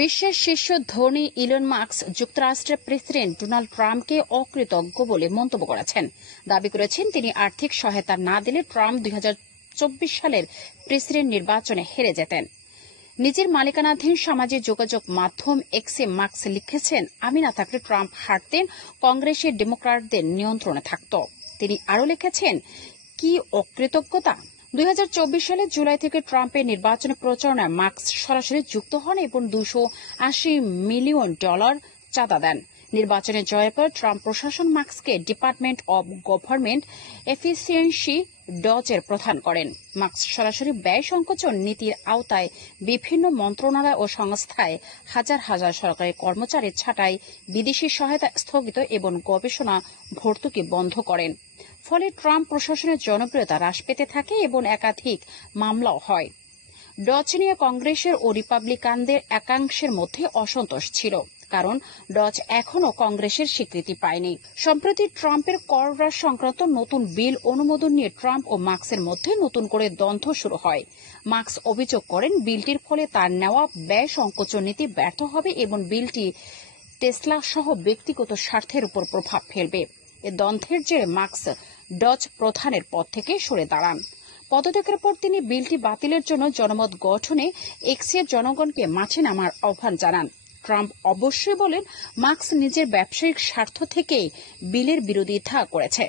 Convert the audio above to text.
বিশ্বের শীর্ষ ধনী ইলন মাস্ক যুক্তরাষ্ট্রের প্রেসিডেন্ট ডোনাল্ড ট্রাম্পকে অকৃতজ্ঞ বলে মন্তব্য করেছেন। দাবি করেছেন তিনি আর্থিক সহায়তা না দিলে ট্রাম্প 2024 সালের প্রেসিডেন্ট নির্বাচনে হেরে যেতেন। নিজের মালিকানাধীন সামাজিক যোগাযোগ মাধ্যম এক্সে মাস্ক লিখেছেন, আমি না থাকলে ট্রাম্প হারতেন, কংগ্রেসের ডেমোক্র্যাটদের নিয়ন্ত্রণে থাকত। তিনি আরও লিখেছেন, কি অকৃতজ্ঞতা। 2024 সালের জুলাই থেকে ট্রাম্পের নির্বাচনী প্রচারণায় মাস্ক সরাসরি যুক্ত হন এবং $280 মিলিয়ন চাঁদা দেন। নির্বাচনে জয়ের পর ট্রাম্প প্রশাসন মাস্ককে ডিপার্টমেন্ট অব গভর্নমেন্ট এফিসিয়েন্সি ডচের প্রধান করেন। মাস্ক সরাসরি ব্যয় সংকোচন নীতির আওতায় বিভিন্ন মন্ত্রণালয় ও সংস্থায় হাজার হাজার সরকারি কর্মচারী ছাঁটাই, বিদেশি সহায়তা স্থগিত এবং গবেষণা ভর্তুকি বন্ধ করেন। ফলে ট্রাম্প প্রশাসনের জনপ্রিয়তা হ্রাস পেতে থাকে এবং একাধিক মামলাও হয়। ডচ নিয়ে কংগ্রেসের ও রিপাবলিকানদের একাংশের মধ্যে অসন্তোষ ছিল, কারণ ডচ এখনও কংগ্রেসের স্বীকৃতি পায়নি। সম্প্রতি ট্রাম্পের কর হ্রাস সংক্রান্ত নতুন বিল অনুমোদন নিয়ে ট্রাম্প ও মাস্কের মধ্যে নতুন করে দ্বন্দ্ব শুরু হয়। মাস্ক অভিযোগ করেন বিলটির ফলে তার নেওয়া ব্যয় সংকোচন নীতি ব্যর্থ হবে এবং বিলটি টেসলা সহ ব্যক্তিগত স্বার্থের উপর প্রভাব ফেলবে। এ দ্বন্দ্বের জেরে মাস্ক ডচ প্রধানের পদ থেকে সরে দাঁড়ান। পদত্যাগের পর তিনি বিলটি বাতিলের জন্য জনমত গঠনে এক্সের জনগণকে মাঠে নামার আহ্বান জানান। ট্রাম্প অবশ্যই বলেন, মাস্ক নিজের ব্যবসায়িক স্বার্থ থেকে বিলের বিরোধিতা করেছে।